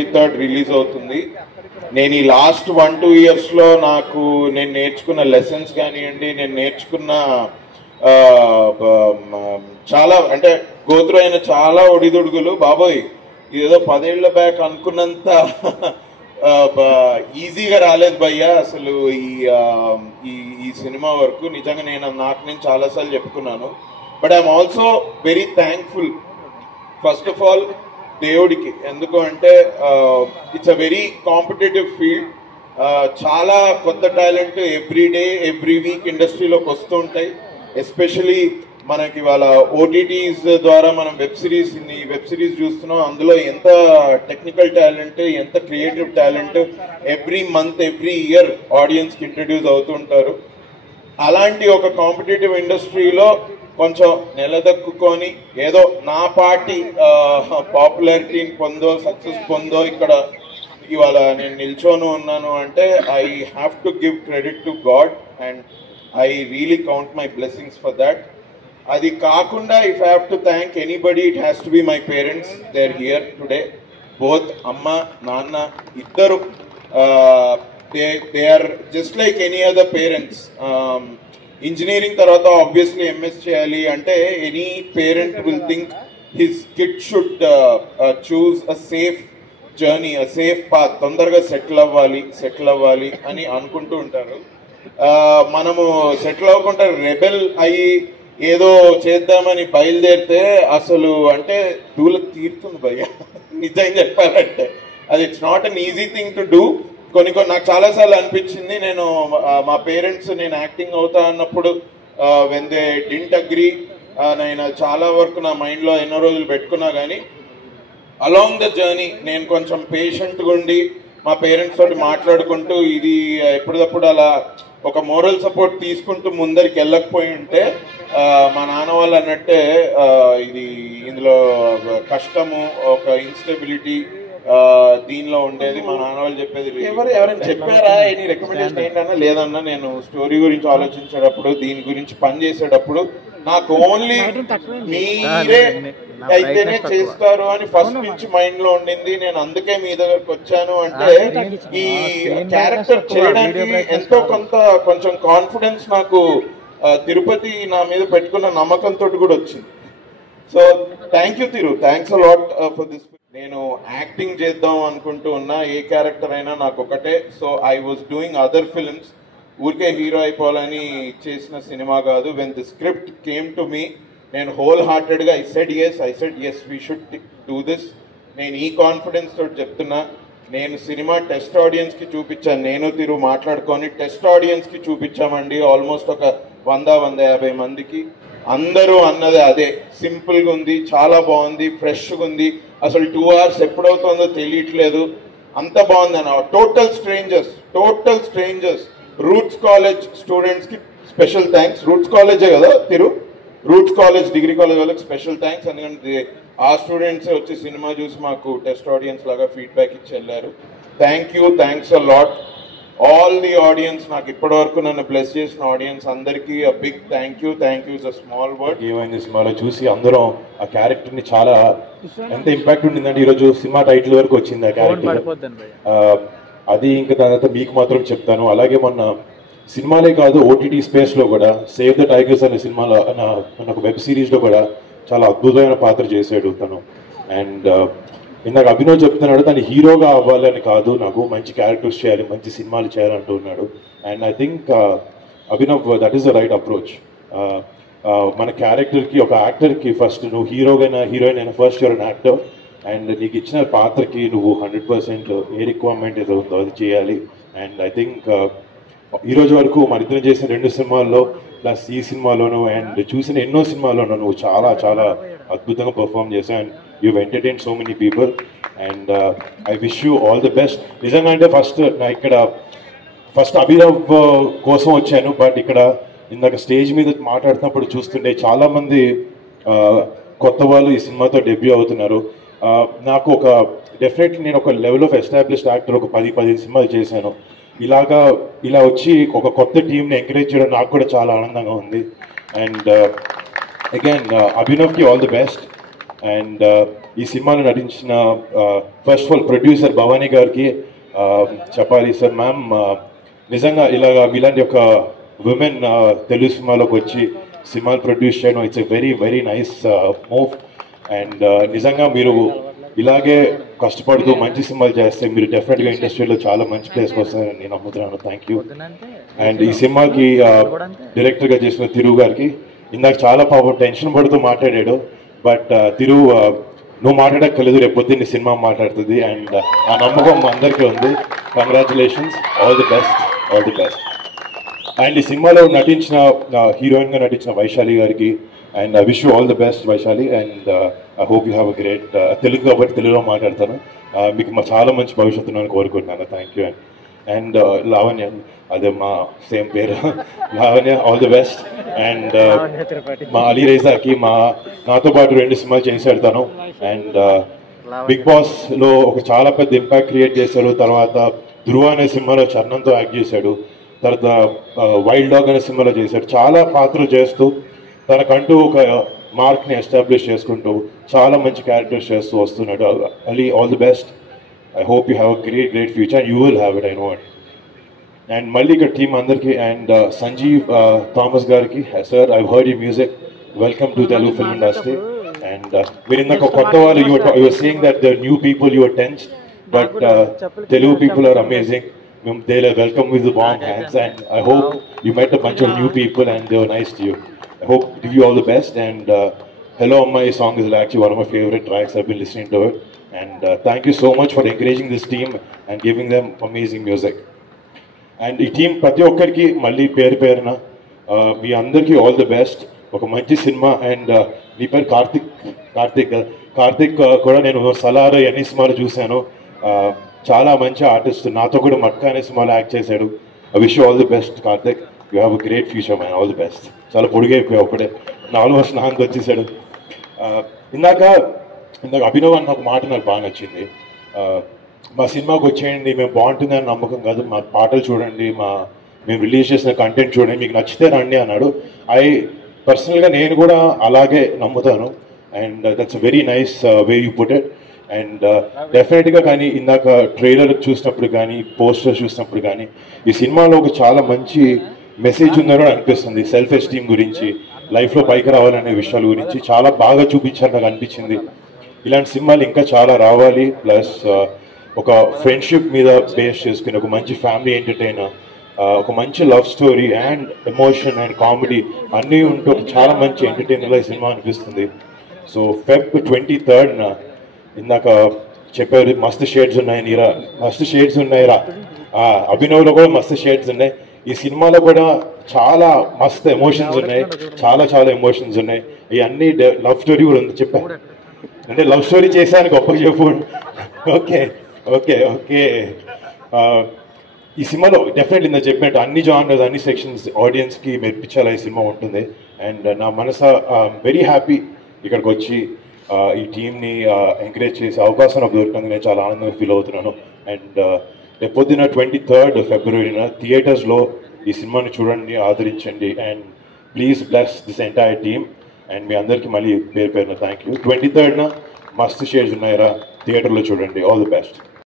3rd release అవుతుంది. నేను ఈ లాస్ట్ 1-2 ఇయర్స్లో నేను నేర్చుకున్న లెసన్స్ కానివ్వండి, నేను నేర్చుకున్న చాలా అంటే గోత్రు అయిన చాలా ఒడిదుడుగులు బాబోయ్ ఏదో 10 ఏళ్ల బ్యాక్ అనుకున్నంత ఈజీగా రాలేదు భయ్యా. అసలు ఈ సినిమా వరకు నిజంగా నేను చాలాసార్లు చెప్పుకున్నాను. But I'm also very thankful first of all దేవుడికి. ఎందుకు అంటే it's a very competitive field. చాలా కొత్త talent every day every week ఇండస్ట్రీలోకి వస్తూ ఉంటాయి. ఎస్పెషలీ మనకి వాళ్ళ ఓటీటీస్ ద్వారా మనం వెబ్ సిరీస్ చూస్తున్నాం. అందులో ఎంత టెక్నికల్ టాలెంట్, ఎంత creative talent every month every year ఆడియన్స్కి ఇంట్రడ్యూస్ అవుతుంటారు. అలాంటి ఒక కాంపిటేటివ్ ఇండస్ట్రీలో కొంచెం నిలదొక్కుని ఏదో నా పార్టీ పాపులారిటీని సక్సెస్ పొందో ఇక్కడ ఇవాళ నేను నిల్చొని ఉన్నాను అంటే I have to give credit to God and I really count my blessings for that. అది కాకుండా if I have to thank anybody it has to be my parents. They are here today. Both అమ్మ నాన్న ఇద్దరు they are just like any other parents. Engineering తర్వాత obviously MS చేయాలి అంటే any parent will think his kid should choose a safe journey, a safe path, తొందరగా settle అవ్వాలి అని అనుకుంటూ ఉంటారు. మనము సెటిల్ అవ్వకుండా రెబెల్ అయ్యి ఏదో చేద్దామని బయలుదేరితే అసలు అంటే దూలకు తీరుతుంది భయ్య. నిజంగా చెప్పాలంటే అది it's not an easy thing to do. కొన్ని నాకు చాలాసార్లు అనిపించింది, నేను మా పేరెంట్స్ నేను యాక్టింగ్ అవుతా అన్నప్పుడు వెన్ దే డింట్ అగ్రీ, నేను చాలా వరకు నా మైండ్లో ఎన్నో రోజులు పెట్టుకున్నా కానీ అలాంగ్ ద జర్నీ నేను కొంచెం పేషెంట్గా ఉండి మా పేరెంట్స్ తోటి మాట్లాడుకుంటూ ఇది ఎప్పటికప్పుడు అలా ఒక మోరల్ సపోర్ట్ తీసుకుంటూ ముందరికి వెళ్ళకపోయి ఉంటే మా నాన్న వాళ్ళు అన్నట్టే ఇందులో కష్టము, ఒక ఇన్స్టెబిలిటీ దీనిలో ఉండేది. మా నాన్న వాళ్ళు చెప్పేది ఎవరైనా చెప్పారా ఎనీ రికమెండేషన్ ఏంటన్నా లేదన్నా, నేను స్టోరీ గురించి ఆలోచించేటప్పుడు దీని గురించి పని చేసేటప్పుడు నాకు ఓన్లీ మీరే అయితేనే చేస్తారు అని ఫస్ట్ నుంచి మైండ్ లో ఉండింది. నేను అందుకే మీ దగ్గరకు వచ్చాను. అంటే ఈ క్యారెక్టర్ చేయడానికి ఎంతో కొంచెం కాన్ఫిడెన్స్ నాకు తిరుపతి నా మీద పెట్టుకున్న నమ్మకంతో కూడా వచ్చింది. So thank you Thiru, thanks a lot for this. నేను యాక్టింగ్ చేద్దాం అనుకుంటూ ఉన్నా, ఏ క్యారెక్టర్ అయినా నాకు ఒకటే. So I was doing other films. ఊరికే హీరో అయిపోవాలని చేసిన సినిమా కాదు. When the script came to me, నేను హోల్ హార్టెడ్గా I said yes we should do this. నేను ఈ కాన్ఫిడెన్స్ తోటి చెప్తున్నా. నేను సినిమా టెస్ట్ ఆడియన్స్కి చూపించాను. నేను తిరు మాట్లాడుకొని టెస్ట్ ఆడియన్స్కి చూపించామండి. ఆల్మోస్ట్ ఒక 100-150 మందికి. అందరూ అన్నది అదే, సింపుల్గా ఉంది, చాలా బాగుంది, ఫ్రెష్గా ఉంది, అసలు 2 hours ఎప్పుడవుతుందో తెలియట్లేదు, అంత బాగుంది అన్న. టోటల్ స్ట్రేంజర్స్ రూట్స్ కాలేజ్ స్టూడెంట్స్కి స్పెషల్ థ్యాంక్స్. రూట్స్ కాలేజే కదా తిరు, రూట్స్ కాలేజ్ డిగ్రీ కాలేజ్ వాళ్ళకి స్పెషల్ థ్యాంక్స్. ఎందుకంటే ఆ స్టూడెంట్స్ వచ్చి సినిమా చూసి మాకు టెస్ట్ ఆడియన్స్ లాగా ఫీడ్బ్యాక్ ఇచ్చి వెళ్ళారు. Thanks a lot all the audience. నాకు ఇప్పటి వరకు నన్ను బ్లెస్ చేసిన ఆడియన్స్ అందరికీ a big thank you. Is a small word. ఏమైంది సినిమాలో చూసి అందరం ఆ క్యారెక్టర్ని చాలా ఎంత ఇంపాక్ట్ ఉండిందంటే ఈరోజు సినిమా టైటిల్ వరకు వచ్చింది ఆ క్యారెక్టర్. అది ఇంకా దాని తర్వాత మీకు మాత్రం చెప్తాను. అలాగే మొన్న సినిమాలే కాదు ఓటీటీ స్పేస్లో కూడా సేవ్ ద టైగర్స్ అనే సినిమాలో ఒక వెబ్ సిరీస్లో కూడా చాలా అద్భుతమైన పాత్ర చేశాడు తను. అండ్ ఇందాక అభినవ్ చెప్తున్నాడు తను హీరోగా అవ్వాలని కాదు, నాకు మంచి క్యారెక్టర్స్ చేయాలి, మంచి సినిమాలు చేయాలంటూ ఉన్నాడు. And I think Abhinav that is the right approach. మన క్యారెక్టర్కి, ఒక యాక్టర్కి ఫస్ట్ నువ్వు హీరోయిన్ అయినా first your an actor. And నీకు ఇచ్చిన పాత్రకి నువ్వు 100% ఏ రిక్వైర్మెంట్ ఏదో ఉందో అది చేయాలి. అండ్ ఐ థింక్ ఈరోజు వరకు మన ఇద్దరం చేసిన 2 సినిమాల్లో ప్లస్ ఈ సినిమాలోనూ అండ్ చూసిన ఎన్నో సినిమాల్లోనూ నువ్వు చాలా చాలా అద్భుతంగా పర్ఫామ్ చేశావు. And you've entertained so many people and I wish you all the best. నిజంగా అంటే ఫస్ట్ అభినవ్ కోసం వచ్చాను. బట్ ఇక్కడ ఇందాక స్టేజ్ మీద మాట్లాడుతున్నప్పుడు చూస్తుంటే చాలామంది కొత్త వాళ్ళు ఈ సినిమాతో డెబ్యూ అవుతున్నారు. నాకు డెఫినెట్లీ నేను ఒక లెవెల్ ఆఫ్ ఎస్టాబ్లిష్డ్ యాక్టర్ ఒక 10-15 సినిమాలు చేశాను. ఇలా వచ్చి ఒక కొత్త టీంని ఎంకరేజ్ చేయడం నాకు కూడా చాలా ఆనందంగా ఉంది. అండ్ అగైన్ అభినవ్కి ఆల్ ది బెస్ట్. And ఈ సినిమాలో నటించిన first of all producer Bhavani గారికి చెప్పాలి సార్. మ్యామ్ నిజంగా ఇలాగా ఇలాంటి ఒక విమెన్ తెలుగు సినిమాలోకి వచ్చి సినిమాలు ప్రొడ్యూస్ చేయడం it's a very very nice move. And నిజంగా మీరు ఇలాగే కష్టపడుతూ మంచి సినిమాలు చేస్తే మీరు డెఫినెట్గా ఇండస్ట్రీలో చాలా మంచి ప్లేస్కి వస్తారని నేను నమ్ముతున్నాను. Thank you. అండ్ ఈ సినిమాకి డైరెక్టర్గా చేసిన తిరుగు గారికి ఇందాక చాలా పాపం టెన్షన్ పడుతూ మాట్లాడాడు. బట్ తిరుగు నువ్వు మాట్లాడక్కర్లేదు, రేపు పొద్దున్న సినిమా మాట్లాడుతుంది. అండ్ ఆ నమ్మకం మా అందరికీ ఉంది. Congratulations, all the best, all the best. And ఈ సినిమాలో నటించిన హీరోయిన్గా నటించిన వైశాలి గారికి and I wish you all the best Vaishali. And I hope you have a great Telugu కాబట్టి తెలుగులో మాట్లాడతాను. మీకు చాలా మంచి భవిష్యత్తు నేను కోరుకుంటున్నాను. Thank you. అండ్ లావణ్య, అదే మా సేమ్ పేరు Lavanya, all the best. And మా అలీ రేజాకి నాతో పాటు 2 సినిమాలు చేశాడు తను. అండ్ బిగ్ బాస్లో ఒక చాలా పెద్ద ఇంపాక్ట్ క్రియేట్ చేశాడు. తర్వాత ధృవ అనే సినిమాలో చరణంతో యాక్ట్ చేశాడు. తర్వాత వైల్డ్ డాగ్ అనే సినిమాలో చేశాడు. చాలా పాత్రలు చేస్తూ తనకంటూ ఒక మార్క్ని ఎస్టాబ్లిష్ చేసుకుంటూ చాలా మంచి క్యారెక్టర్స్ చేస్తూ వస్తున్నాడు. Ali, all the best. I hope you have a great future, and you will have it, I know it. And మళ్ళీ ఇక్కడ టీమ్ అందరికి అండ్ సంజీవ్ థామస్ గారికి, sir I've heard you music, welcome to Telugu film industry. And మీరు ఇందాక కొత్త వాళ్ళు you're saying that the new people you're tense, but Telugu people are amazing. They welcome with the warm hands, and I hope you met a bunch of new people and they were nice to you. I hope give you all the best. And Hello Amma song is actually one of my favorite tracks. I've been listening to it. And thank you so much for encouraging this team and giving them amazing music. And ఈ team ప్రతి ఒక్కరికి మళ్ళీ పేరు పేరున మీ అందరికీ all the best. ఒక మంచి cinema. And మీ పేరు కార్తిక్ కూడా నేను సలార్ అన్ని సినిమాలు చూశాను. చాలా మంచి ఆర్టిస్ట్. నాతో కూడా మట్కా అనే సినిమాలో యాక్ట్ చేశాడు. I wish you all the best Karthik. You have a great future man. All the best. చాలా పొడిగైపోయావు ఒకటే, ఆల్మోస్ట్ నాకు వచ్చేసాడు. ఇందాక అభినవ్ అన్న ఒక మాట నాకు బాగా నచ్చింది. మా సినిమాకి వచ్చేయండి, మేము బాగుంటుంది అని నమ్మకం కాదు, మా పాటలు చూడండి, మేము రిలీజ్ చేసిన కంటెంట్ చూడండి, మీకు నచ్చితే రండి అన్నాడు. పర్సనల్గా నేను కూడా అలాగే నమ్ముతాను. And that's very nice way you put it. And డెఫినెట్గా కానీ ఇందాక ట్రైలర్ చూసినప్పుడు కానీ పోస్టర్ చూసినప్పుడు కానీ ఈ సినిమాలో ఒక చాలా మంచి మెసేజ్ ఉందని అనిపిస్తుంది. సెల్ఫ్ ఎస్టీమ్ గురించి, లైఫ్లో పైకి రావాలనే విషయాల గురించి చాలా బాగా చూపించారు నాకు అనిపించింది. ఇలాంటి సినిమాలు ఇంకా చాలా రావాలి. ప్లస్ ఒక ఫ్రెండ్షిప్ మీద బేస్ చేసుకుని ఒక మంచి ఫ్యామిలీ ఎంటర్టైనర్, ఒక మంచి love story and emotion and comedy అన్నీ ఉంటూ ఒక చాలా మంచి ఎంటర్టైనర్గా ఈ సినిమా అనిపిస్తుంది. సో Feb 23rd ఇందాక చెప్పారు మస్తు షేడ్స్ ఉన్నాయి నీరా, మస్తు షేడ్స్ ఉన్నాయిరా. అభినవ్లో కూడా మస్తు షేడ్స్ ఉన్నాయి. ఈ సినిమాలో కూడా చాలా మస్తు ఎమోషన్స్ ఉన్నాయి, చాలా చాలా ఎమోషన్స్ ఉన్నాయి. ఇవన్నీ లవ్ స్టోరీ కూడా ఉంది. చెప్పా అంటే లవ్ స్టోరీ చేశాను గొప్పగా చెప్పు. ఓకే ఓకే ఓకే ఈ సినిమాలో డెఫినెట్లీ నేను చెప్పినట్టు అన్ని జానర్స్ అన్ని సెక్షన్స్ ఆడియన్స్కి మెప్పించాలి ఈ సినిమా ఉంటుంది. అండ్ నా మనసా వెరీ హ్యాపీ ఇక్కడికి వచ్చి ఈ టీంని ఎంకరేజ్ చేసే అవకాశం నాకు దొరికినందుకు నేను చాలా ఆనందంగా ఫీల్ అవుతున్నాను. అండ్ రేపొద్దున 23rd February థియేటర్స్లో ఈ సినిమాని చూడండి, ఆదరించండి. And please bless this entire team. And మీ అందరికీ మళ్ళీ పేరు పేరున థ్యాంక్ యూ. 23rd మస్తు షేర్స్ ఉన్నాయిరా, థియేటర్లో చూడండి. All the best.